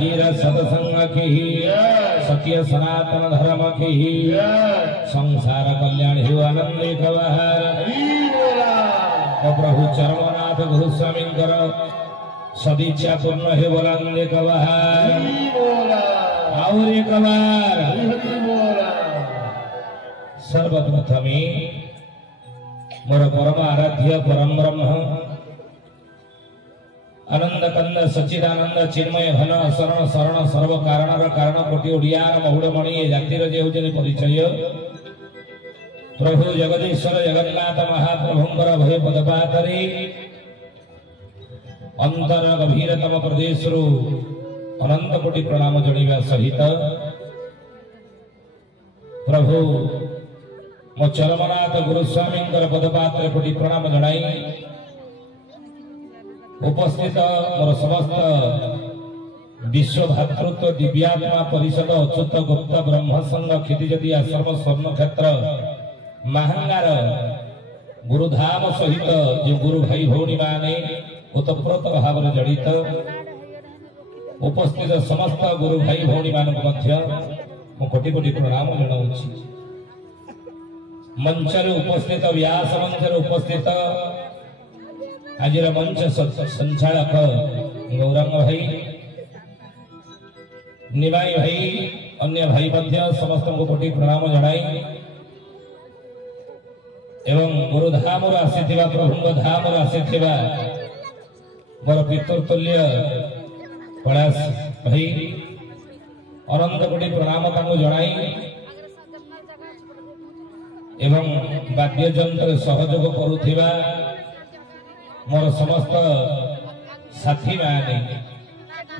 आजीर सत्संग की सत्य सनातन धर्म की संसार कल्याण हो आनंदित बहार प्रभु चरमनाथ गोस्वामी सदीक्षा पूर्ण हे बोलांदित बहार और एक बार सर्वप्रथमे मोर परम आराध्य परम ब्रह्म आनंद कंद सच्चिदानंद चिन्मय घन शरण शरण सर्व कारण कारण कोटि ओडियार महुड़मणि ए जातिर जे होजनि परिचय प्रभु जगदीश्वर जगन्नाथ महाप्रभुंकर भय पदपातरे अंतर गभीरतम प्रदेश रु अनंत कोटि प्रणाम जणिबा सहित प्रभु मो चरमनाथ गुरुस्वामी पदपात्र कोटि प्रणाम जणाई उपस्थित मोर समस्त विश्व भातृत्व दिव्यात्मा परिषद अच्युत गुप्त ब्रह्म संघ क्षितिजदी आश्रम स्वर्ण क्षेत्र महांगार गुरुधाम सहित जो गुरु भाई भौणी माने ओतप्रोत भाव जड़ित उपस्थित समस्त गुरु भाई भौणी मान कोटि कोटि प्रणाम जनाऊँ मंचर उपस्थित व्यास मंचर उपस्थित आज मंच संचालक गौरंग भाई निमाई भाई अन्य भाई समस्त कोटि प्रणाम जनाई एवं गुरुधाम आसी प्रभु धाम आसी मोर पितृतुल्य कैलाश भाई अनंत कोटि प्रणाम जनाई एवं वाद्ययंत्र सहयोग करुथिबा मोर समस्त साथी माने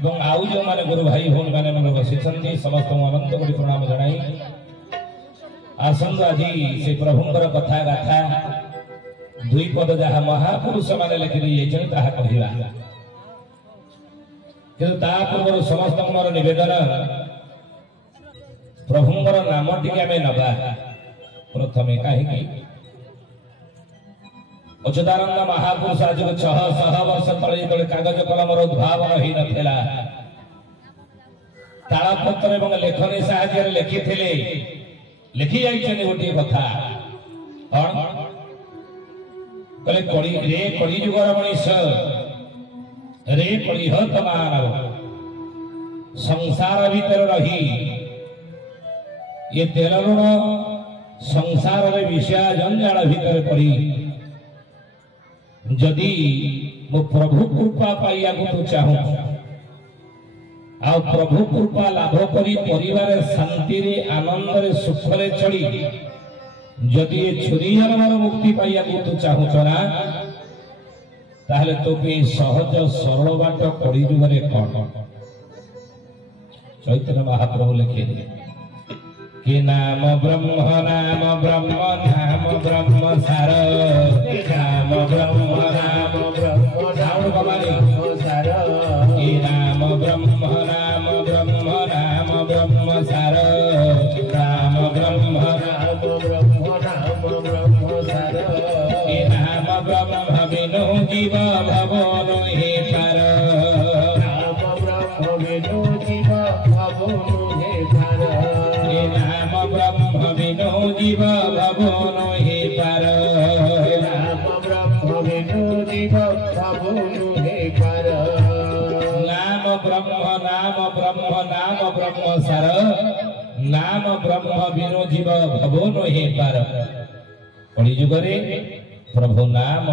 एवं आउ जो माने गुरु भाई भौणी माने मन बसिछन्ति समस्त अनंत कोटि प्रणाम जनाई आसंद आज से प्रभुंकर कथा गाथा दुई पद जहाँ महापुरुष माने लिखि ताहा कहिबा किंतु ता पूर्व समस्त मोर निवेदन प्रभुंकर नाम टिके आमे नबा प्रथमे कहीं अच्युतानंद महापुरुष आज 600 वर्ष तले कागज कलम उद्भावन ही नथिला तालपत्र एवं लेखनी साहाय्य लिखिथिले लिखि जाइछन गोटे कथा कले कली रे कली जुगर मनीष रे कलिहत मानव संसार भीतर रही ये तेल ऋण संसार रे विषय जंजाल भीतर पड़ी जदि मो प्रभु कृपा पाइया को तो चाहूं आ प्रभु कृपा लाभ करी परिवार शांति रे आनंद रे सुख रे चली जदि ये छुरी जन्मर मुक्ति पाइया को तो चाहूं ना ताहले तो पे सहज सरल बाट करी जुगरे कोन चैतन्य महाप्रभु लिखे कि नाम ब्रह्म नाम सार नाम ब्रह्म सार कि नाम ब्रह्म सार नाम ब्रह्म सार कि नाम ब्रह्म बिनु जीव भवन हे पार नाम ब्रह्म बिनु जीव भवन हे पार नाम ब्रह्म बिनु जीव भवन हे पार नाम ब्रह्म बिनु जीव भवन हे पार नाम ब्रह्म सार नाम ब्रह्म बिनु जीव भवन हे पार कलि जुगरे प्रभु नाम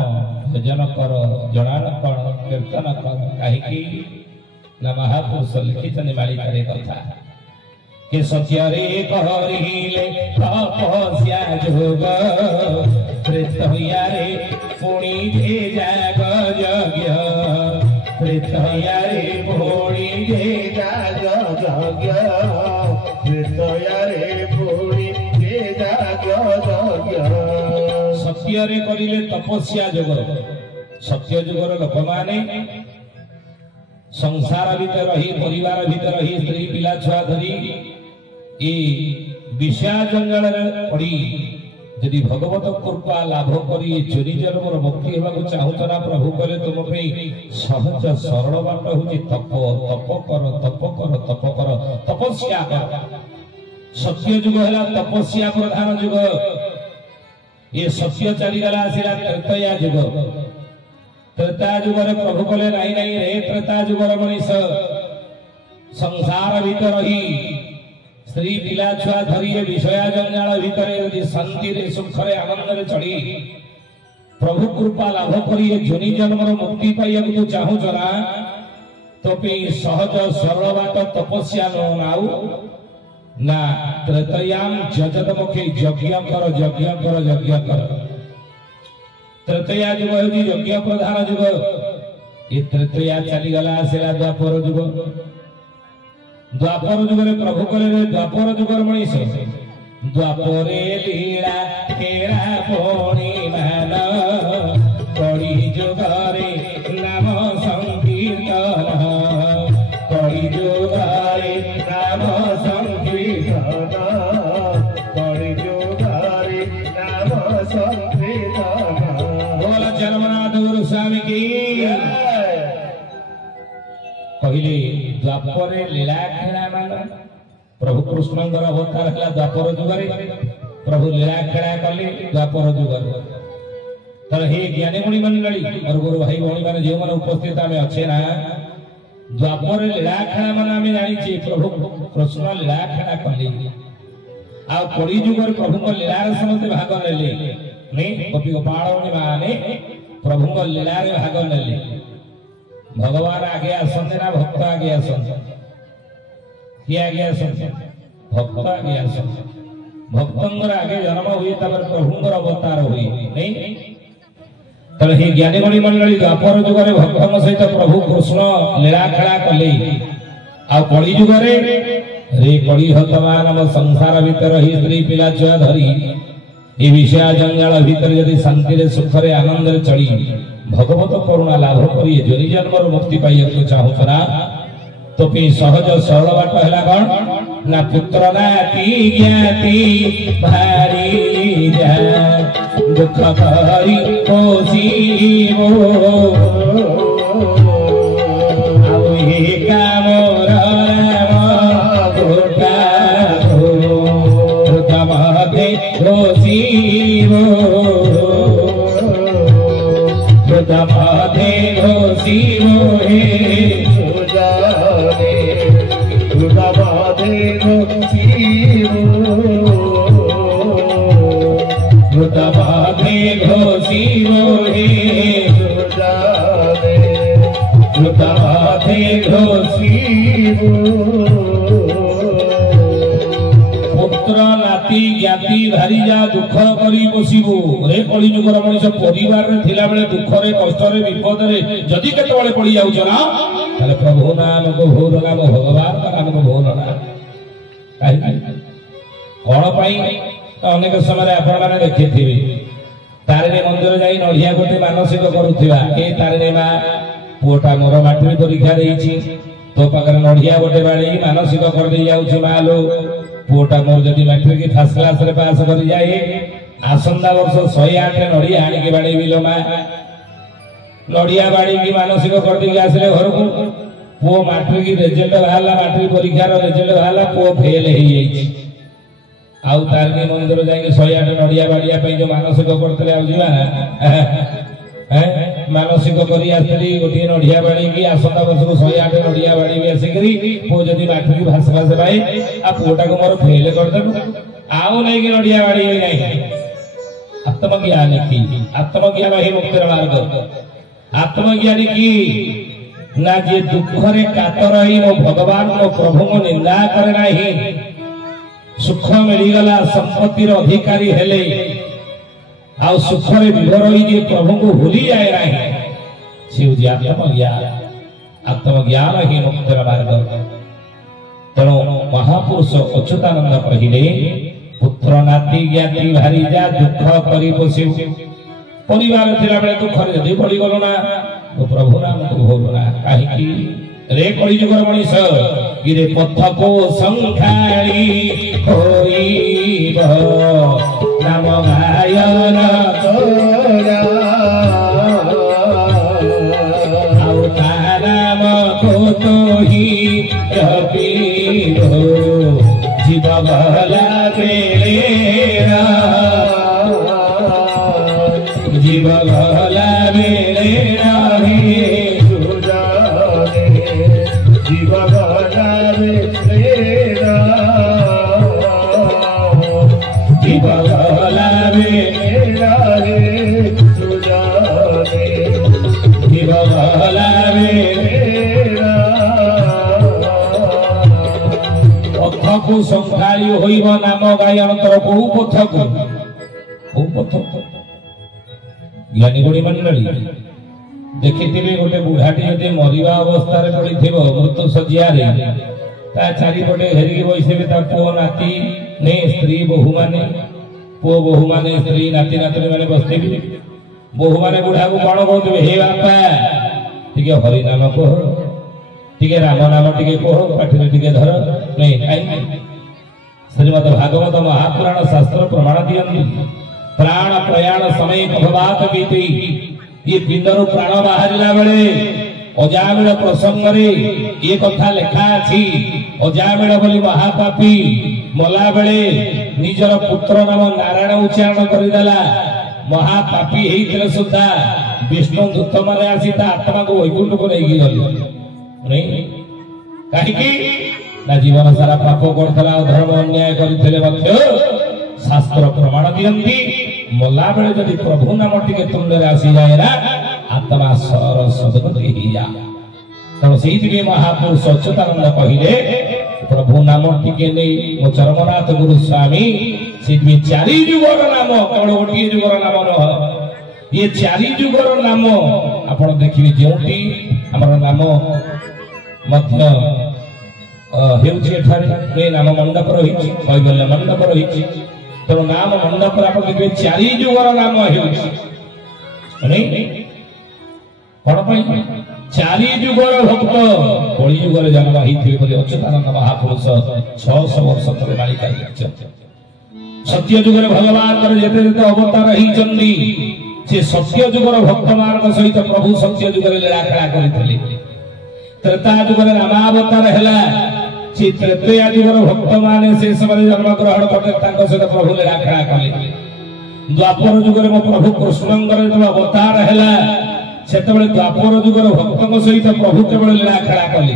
भजन कर जनान कर कीर्तन कर कहीं ना महापुरुष लिखित मालिकारे कथा कि सत्य रे कहरिले तपस्या जोग प्रेत होया रे पुणी जे जाग यज्ञ प्रेत होया रे पुणी जे जाग यज्ञ प्रेत होया रे पुणी जे जाग यज्ञ सत्य रे करिले तपस्या जोग सत्य जुगर लोक माने संसार भीतर रही परिवार भीतर रही स्त्री पिला छुआ धरी विषय जंगल पड़ी यदि भगवत कृपा लाभ करी चोरी जन्मर मुक्ति होगा चाहूच ना प्रभु कहले तुम सहज सरल बाट हूँ तप तप कर तप कर तप कर तपस्या कर। सत्य जुग है तपस्या प्रधान जुग। ये सत्य चलीगला आसला त्रेतया जुग। त्रेता जुग प्रभु कहले नहीं नहीं रे त्रेता जुगर मनीष संसार भीतर रही स्त्री पिला छुआ धरी विषया जंजाल भितर यदि शांति रे सुख रे आनंद रे चढ़ी प्रभु कृपा लाभ करी जोनि जन्मर मुक्ति पाइया तू चाहू ना तो सहज सरल बाट तपस्या नाउ ना त्रेतयाम जजत मुखे यज्ञ कर यज्ञ कर यज्ञ कर। त्रेतया जुग होती यज्ञ प्रधान जुग। ये त्रेतया चलीगला आसला द्वापर जुग। द्वापर जुगरे प्रभु कहले द्वापर जुगर मनीष द्वापरे लीला केरा पुणी मान कड़ी जुगरे नाम संकीर्तन कड़ी जुगरे नाम संकीर्तन कड़ी जुगरे नाम संकीर्तन। बोला जन्मनाथ गुरु स्वामी की कहले द्वापरे लीला खेला मान प्रभु कृष्ण अवतार है द्वापर जुगरे प्रभु लीला खेला कले द्वापर जुगर। तर हे ज्ञानी मुनि मंडली और गुरु भाई भौणी माने जो मन उपस्थित आमे अच्छे ना द्वापर लीला खेला मान आमे जानी प्रभु कृष्ण लीला खेला कले आ कड़ी जुगर प्रभु को लीला रे समस्त भाग नेले ने गोपी गोपाल माने प्रभु को लीला रे भाग नेले। भगवान आगे आसंत ना भक्त आगे आसंत किए आगे आसंत भक्त आगे आसंत भक्तंगर आगे जन्म हुई तबर प्रभुंगर अवतार हुई नहीं। तब हे ज्ञानी मणि मंडली द्वापर जुगरे भक्तंग सहित प्रभु कृष्ण लीला खेला कले आ कली जुगरे रे कली हतमान संसार भीतर ही स्त्री पिला छुआ धरी ये विषय जंजाल भीतर यदि शांति रे सुख रे आनंद रे चढ़ी भगवत करुणा लाभ करी जोनि जन्मर मुक्ति पाइया चाहू ना तो सहज सरल बाट है कौन ना पुत्र नाती ज्ञाति भारी जा दुख करी पोषिबो कामर मधे घोषिबो मधे घोषिबो हे सुजाने मधे घोषिबो मधे घोषिबो हे सुजाने मधे घोषिबो। पुत्र नाती ज्ञाति भारी जा दुख करी बसिबु रे कली जुगर मनीष परिवार रे थिला बेले दुख रे कष्ट रे विपद रे जदी केते बेले पड़ी जाउछ ना ताले प्रभु नाम को भूल नाम भगवान का नाम को भूल ना काहे कोन पई अनेक समय आपण माने देखिथिबे तारिणी मंदिर जाई नढ़िया गोटे मानसिक करूथिबा ए तारिणी मा पुओटा मोर माट्रिक परीक्षा देइछि तो पाकर नढ़िया गोटे बाड़ी मानसिक कर दे जाउछ मालो पुओटा मोर जदि मैट्रिक फर्स्ट क्लास रे पास कर जाए आसंदा वर्ष 108 नड़िया आनी के बाड़ी बिलो मा नड़िया बाड़ी की मानसिक कर दे आसले घर को पो मैट्रिक रिजल्ट बाहला मैट्रिक परीक्षा रो रिजल्ट बाहला पो फेल हे जाई आउ तारनी मंदिर जाई 108 नड़िया बाड़िया पे जो मानसिक करतले आ जीवा ना मानसिक करी आसली गोटे नड़िया बाड़ी की आसंदा वर्ष को 108 नड़िया बाड़ी भी आसिकरी पो जदि मैट्रिक भाषा भाषा भाई आ पुओटा को मोर फेल कर दे आउ नहीं कि नड़िया बाड़ी भी नहीं आत्मज्ञान की आत्मज्ञान ही मुक्तिर मार्ग आत्मज्ञान की ना जे दुख रे कातर ही मो भगवान मो प्रभु को निंदा करे नहीं सुख मिली गला संपत्ति रो अधिकारी हेले आ सुख रे विभोर ही जे प्रभु को भूली जाए नहीं शिव जी आत्मज्ञान ही मुक्तिर मार्ग। तेणु महापुरुष अच्युतानंद कहिले पुत्र नाती ज्ञाति भारी जा दुख करी बसिबु परिवार थिला बेले दुख रे जदी पड़ी गलो ना तो प्रभु नाम को भूल ना काहे रे कली जुगर मनीष गिरे पथ को संखाली होई नाम गायन तोरा आउ ता नाम को तो ही रबीरो जीव गला बेलेरा जीव गला बेलेरा जीव गला बेलेरा जीव गला बेलेरा जीव गला बेलेरा पथकु संघारी होइब नाम गायन तोर बहु पथकु ज्ञानी गुणी मंडली देखिथिबे गोटे बुढ़ाटी जदि मरिबा अवस्था रे पड़िथिबो मृत्यु शज्या रे ता चारिपटे घेरिकी बसिबे ता पुओ नाती ने स्त्री बहु माने पुओ बहु माने स्त्री नाती नातनी माने बसिथिबे बहु माने बुढ़ा को कोन कहथिबे हे बापा टिके हरि नाम कह टिके राम नाम टिके कह पाठिरे टिके धर नै काई श्रीमद् भागवत महापुराण शास्त्र प्रमाण दियंती प्राण प्रयाण समय भवात बीती ये बिंदर प्राण बाहरिला बेले अजामिल प्रसंग रे ये कथा लेखा अछि अजामिल बोली महापापी मला बेले निजर पुत्र नाम नारायण उच्चारण करिदला महापापी हेइतले सुद्धा विष्णु दूत माने आसी ता आत्मा को वैकुंठ को लेगी गली नै काहे की ना जीवन सारा पाप करथला धर्म अन्याय करितले मध्य शास्त्र प्रमाण दियंती मला बेले जदि प्रभु नाम टिके तुंडे आसी जाए ना आत्मा सर सदगति हिया तब सेहिति महापुरुष अच्युतानंद कहिले प्रभु नाम टिके नै मो चरमनाथ गुरु स्वामी सेहि चारि जुगर नाम केवल गोटे जुगर नाम न ये चारि जुगर नाम आपण देखिबे जेउटी हमर नाम मध्य हेउछि एठारे ए नाम मंडप रहिछि कैबल्य मंडप रहिछि तो नाम मंडप आप देखिए चारि जुगर नाम हेउछि कौन चारि जुगर भक्त कली जुगर जन्म होइथिबे बोली अच्युतानंद महापुरुष 600 वर्ष तले मालिका सत्य जुगर भगवान जेते जेते अवतार होइचंदी से सत्य जुगर भक्त मार्ग सहित प्रभु सत्य जुगर लीला खेला करिथिले त्रेता जुगर रामावतार हैला से तृतीय जुगर भक्त माने से समय जन्म ग्रहण करते तांको सहित प्रभु लीला खेला कले द्वापर जुगर मो प्रभु कृष्णंकर जब अवतार हैला सेतबेले द्वापर जुगर भक्तक सहित प्रभु केवल लीला खेला कले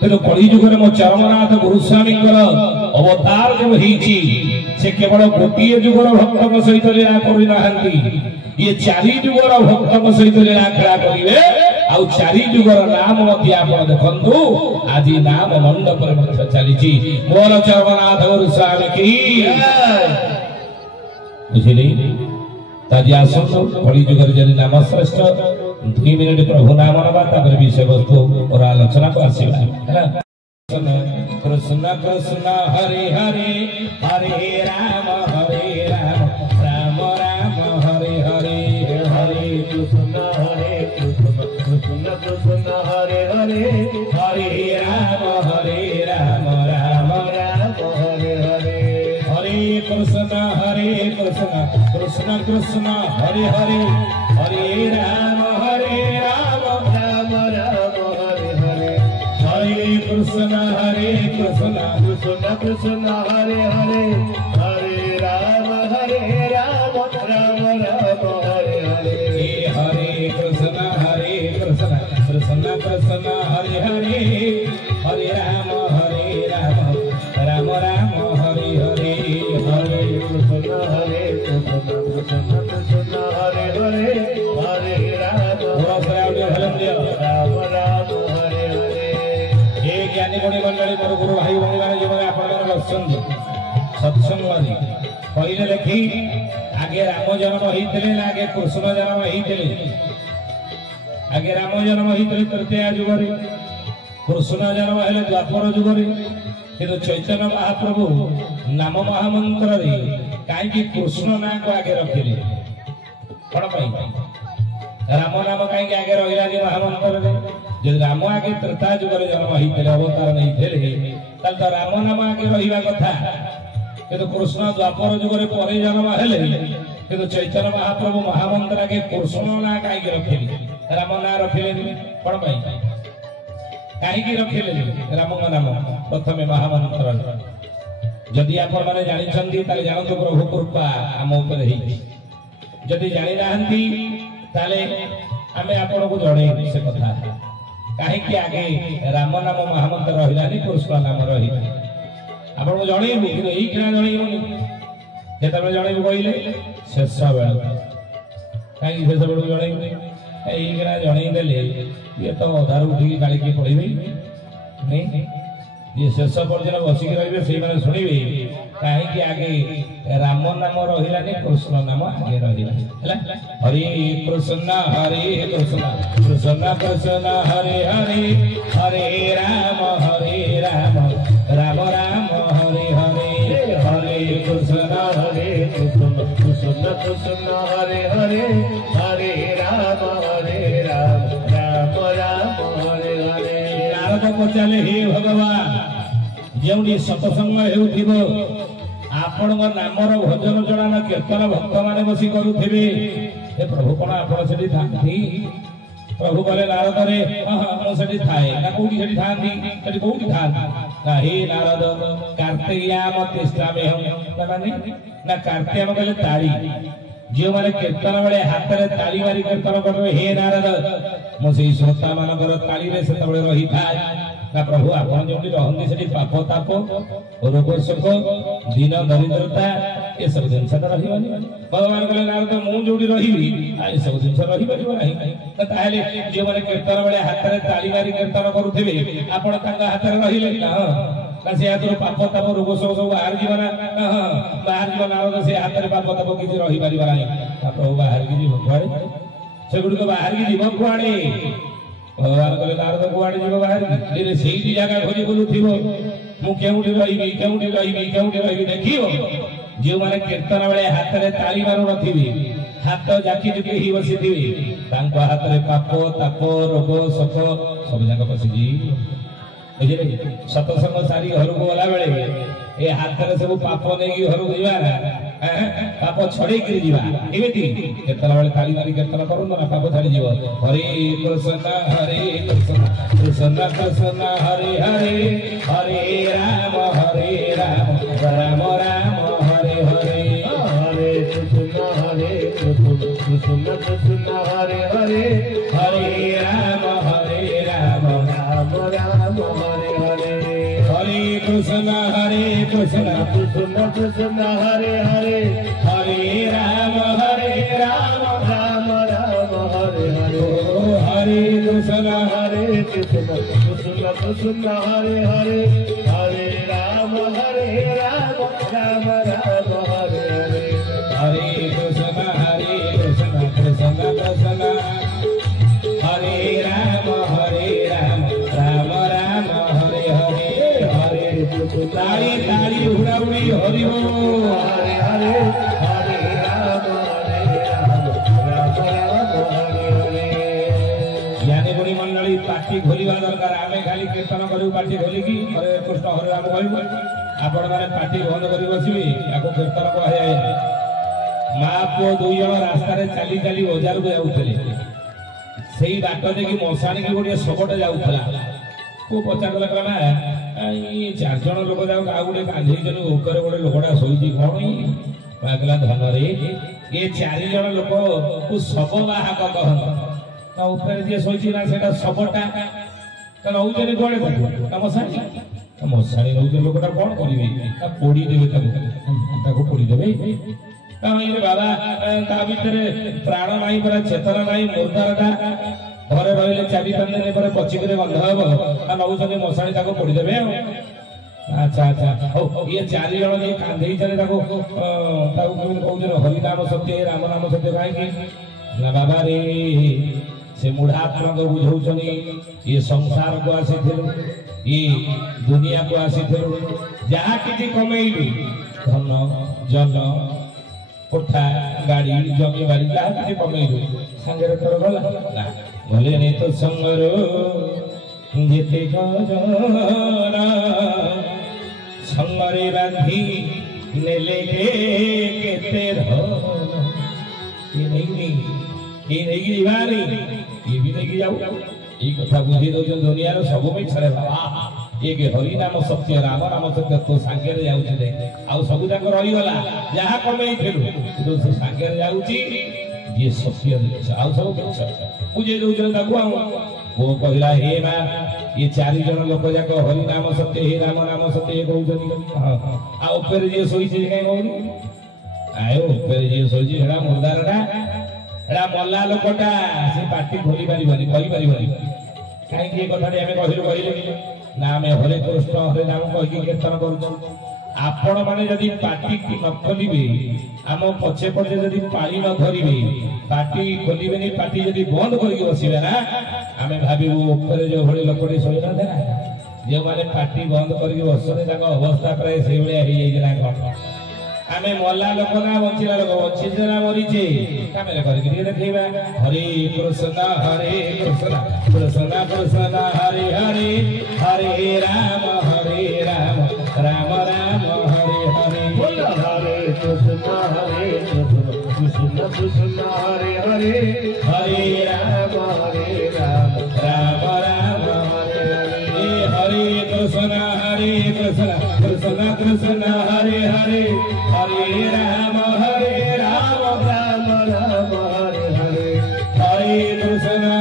तेणु कली जुगर मो चरमनाथ गुरुस्वामी अवतार जब होइछि से केवल गोटे जुगर भक्तक सहित लीला करि नाहंती ये चारि जुगर भक्तक सहित लीला खेला करिवे आउ चारि जुगर नाम मध्य आपण देखंतु आदि नाम मंडप पर मध्य चलीछि बोल चरमनाथ गुरु स्वामी की बुझिली ताजी आसंतु कली जुगर जरि नाम श्रेष्ठ 2 मिनिट प्रभु नाम नबा तापर विषय वस्तु और आलोचना को आसीबा कृष्ण कृष्ण हरे हरे हरे राम राम राम राम हरे हरे हरे कृष्ण कृष्ण कृष्ण हरे हरे हरे राम राम राम हरे हरे हरे कृष्ण कृष्ण कृष्ण कृष्ण हरे हरे हरे राम राम राम हरे हरे हरे कृष्ण कृष्ण कृष्ण हरे हरे हरे राम राम राम हरे हरे हरे कृष्ण कृष्ण कृष्ण हरे हरे हरे राम राम राम हरे हरे हरे कृष्ण कृष्ण कृष्ण हरे हरे हरे राम राम राम हरे हरे हे ज्ञानी गुणी मंडली मोर गुरु भाई भौणी माने जो आपण बसछन्ती सत्संग पहिले देखी आगे राम जन्म होइतले ना आगे कृष्ण जन्म होइतले आगे राम जन्म होइतले तृतीय जुगरे कृष्ण जन्म हेले द्वापर जुगरे किंतु चैतन्य महाप्रभु नाम महामंत्र रे काई कि कृष्ण ना को आगे रखिले कोन पई राम नाम काई आगे रहिलानी महामंत्र रे जे राम आगे त्रेता जुगरे जन्म होइतले अवतार नहीं थे तल तो राम नाम आगे रहिबा कथा କିନ୍ତୁ କୃଷ୍ଣ ଦ୍ୱାପର ଯୁଗରେ ପରେ ଜନ୍ମ ହେଲେ କିନ୍ତୁ ଚୈତନ୍ୟ ମହାପ୍ରଭୁ ମହାମନ୍ତ୍ର ଆଗେ କୃଷ୍ଣ ନାଁ କାହିଁକି ରଖିଲେ ରାମ ନାଁ ରଖିଲେନି କଣ ପାଇଁ କାହିଁକି ରଖିଲେନି ରାମଙ୍କ ନାମ ପ୍ରଥମେ ମହାମନ୍ତ୍ର ଯଦି ଆପଣ ମାନେ ଜାଣିଛନ୍ତି ତାହେଲେ ଜାଣନ୍ତୁ ପ୍ରଭୁ କୃପା ଆମ ଉପରେ ହେଇଛି ଯଦି ଜାଣି ନାହାନ୍ତି ତାହେଲେ ଆମେ ଆପଣଙ୍କୁ ଜଣେଇବୁ ସେ କଥା କାହିଁକି ଆଗେ ରାମ ନାମ ମହାମନ୍ତ୍ର ରହିଲାନି କୃଷ୍ଣ ନାମ ରହିଲା ଆପଣଙ୍କୁ ଜଣେଇବୁ କିନ୍ତୁ ଏଇ କିଣା ଜଣେଇବୁନି ଯେତେବେଳେ ଜଣେଇବୁ କହିଲେ ଶେଷ ବେଳ କାହିଁକି ଶେଷ ବେଳକୁ ଜଣେଇବୁନି ଏଇ କିଣା ଜଣେଇ ଦେଲେ ଇଏ ତ ଅଧାରୁ ଉଠିକି ଗାଳିକି ପଢିବେ ये शेष पर्यटन बसिक रही से शुणवे कहीं आगे राम नाम रहा कृष्ण नाम आगे रहा हरे कृष्ण कृष्ण कृष्ण हरे हरे हरे राम राम राम राम हरे हरे हरे कृष्ण कृष्ण कृष्ण हरे हरे हरे राम राम राम हरे हरे नारद पचारे हे भगवान जो सत्संग आपण नामर भजन जड़ान कीर्तन भक्त मैंने बसी करुवे प्रभु कौन आप प्रभु कहले नारद रे मुझे थाए ना कौटी था कौटी था हे नारद कार्तियाम तिष्ठामे माने ना कार्तियाम कहले ताड़ी जो मैंने कीर्तन बेले हाथ में ताली मारी कीर्तन करे हे नारद मुझे श्रोता मानकर ताली से रही था ना प्रभु आप जो रहती से पाप ताप रोग शोक दीन दरिद्रता ये सब जिन भगवान कहले नारद मुझे रही ये सब जिन रही पार ना जो मैंने कीर्तन बेले हाथ में ताली मारी कीर्तन करुवे आप हाथ में रही से हाथ पाप ताप रोग शोक सब बाहर जीवा बाहर जीवा नारद से हाथ में पाप ताप किसी रही पार ना प्रभु बाहर की जीव कुआड़े से गुड़िक बाहर की जीव कुआड़े भगवान कहले नारद कुआड़े जीव बाहर से जगह खोजी बुलूब मुझे रही देख जो मैंने कीर्तन बेले हाथ में ताली मारू नी हाथ जाकी जुकी ही बसी थी हाथ में पाप ताप रोग शोक सब जाक पशिजी बुझे सतसंग सारी घर को गला बेले ये हाथ में सब पाप नहीं घर को जावा पाप छड़े कीर्तन बेले ताली मारी कीर्तन करूँ ना पाप छाड़ी जीव हरे कृष्ण कृष्ण कृष्ण हरे हरे हरे राम राम राम हरे हरे हरे कृष्ण कृष्ण कृष्ण हरे हरे हरे राम राम राम हरे हरे हरे कृष्ण कृष्ण कृष्ण हरे हरे हरे राम राम राम हरे हरे हरे कृष्ण कृष्ण कृष्ण हरे हरे हरे राम राम राम हरे हरे हरे कृष्ण कृष्ण कृष्ण हरे राम राम राम हरे हरे हरे ताली ताली उड़ा उड़ी हरि हरे हरे हरे राम राम हरे हरे ज्ञानी गुणी मंडली पार्टी खोलिबा दरकार आमे खाली कीर्तन करू पार्टी खोलिकी हरे कृष्ण हरे राम कहबो आपण माने पार्टी बंद करी बसिबे याको कीर्तन कहे मां पुओ दुई जण रास्ता रे चाली चाली बाजार को जाउथले सेई बाट देखि मशाणी की गोटे सबट जाउथला को पचारला कहला ये चार जण लोक जाउ आ गोटे कांधी जन ऊपर गोटे लोकड़ा सोईची कोन पागला धन रे ये चार जण लोक को सब बाहक कहन ना ऊपर जे सोईची ना सेटा सबटा त नौजने कोड़े त मशाणी नौजन लोकटा कोन करिवे ता पोड़ी देबे ताको पोड़ी देबे बाबा ता भीतर प्राण नहीं पर चेतन नहीं मुर्दारटा घरे रहिले 4-5 दिन पर पचिकरे गंध हबो आ नौजने मशाणी ताको पोड़ी देबे अच्छा अच्छा ओ ये 4 जण जे कांधे चले ताको कहउजन हरि नाम सत्य राम नाम सत्य काई कि ना बाबा रे से मुढ़ात्मा को बुझौछनी ये संसार को आसीथिल ये दुनिया को आसीथिल जहा किछि कमेइलु धन जन कोठा गाड़ी जमी बाड़ी जहा किछि कमेइलु संगे तोर गला ना भले ने तो संगरो जेते गजना संगरे बांधी नेले केते धन ये नहीं जीवानी ये भी नहीं जाऊ ये कथा बुझी दो दुनिया सब मिछरे बाबा ये हरि नाम सत्य राम नाम सत्य तो सांगे जाऊँ आउ सब जाक रही गला जहाँ कमे तो सांगे जाऊँगी ये सत्य आउ सब मिछ बुझे दौन वो कहला हे माँ ये 4 जन लोक जाक हरि नाम सत्य हे राम नाम सत्य कहते जी शोचे कहीं कहूनी आयो जी शोचे मुर्दारा एड़ा मल्ला लोकटा से पार्टी खोली पारिबनी कहि पारिबनी काहे की कथा आमे कहिलु कहिले ना आमे हरे कृष्ण हरे नाम कहि कीर्तन करू आपण माने जदी पार्टी की न खोलिबे आम पछे पछे जदी पानी न धरिबे पार्टी खोलिबेनी पार्टी जदी बंद करके बसिबे ना आमे भाबिबु ऊपर जो भଳି लोकडी सोइना देना जे माने पार्टी बंद करके बसने ताको अवस्था प्राय से भଳି हे जेना कोन आमे मल्ला लोक ना बंचिला लोक बंचिजे ना मरिचे कामेरे करके देखैबा हरे कृष्ण कृष्ण कृष्ण हरे हरे हरे राम राम राम हरे हरे बोल हरे कृष्ण कृष्ण कृष्ण हरे हरे हरे राम राम राम हरे हरे हरे कृष्ण कृष्ण कृष्ण हरे हरे हरे राम राम राम हरे हरे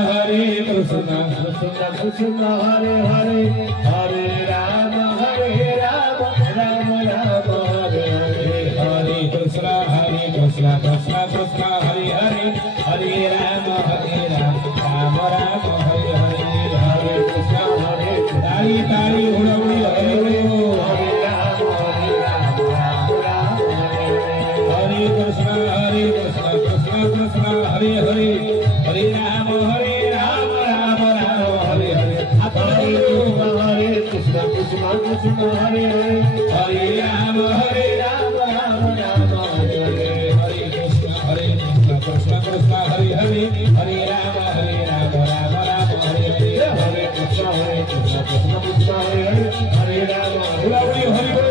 हरे कृष्ण कृष्ण कृष्ण हरे हरे हरे राम राम राम हरे हरे हरे कृष्ण कृष्ण कृष्ण हरे हरे हरे राम राम राम हरे हरे हरे कृष्ण ताली ताली उड़ौड़ी हरे हरे राम राम राम हरे कृष्ण कृष्ण कृष्ण हरे हरे हरे राम राम राम हरे हरे हरे कृष्ण कृष्ण कृष्ण हरे हरे हरे राम राम राम हरे हरे हरे कृष्ण कृष्ण कृष्ण हरे हरे हरे राम राम राम हरे हरे हरे कृष्ण कृष्ण कृष्ण हरे हरे हरे राम उड़ाउड़ी हरि बोल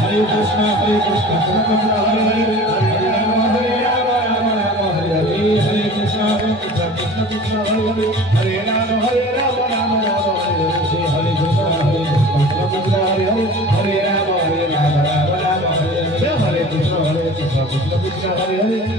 हरे कृष्ण कृष्ण कृष्ण हरे हरे हरे राम राम हरे हरे हरे कृष्ण कृष्ण कृष्ण हरे हरे हरे राम राम हरे हरे हरे कृष्ण कृष्ण हरे हरे हरे राम राम हरे हरे हरे कृष्ण कृष्ण कृष्ण हरे हरे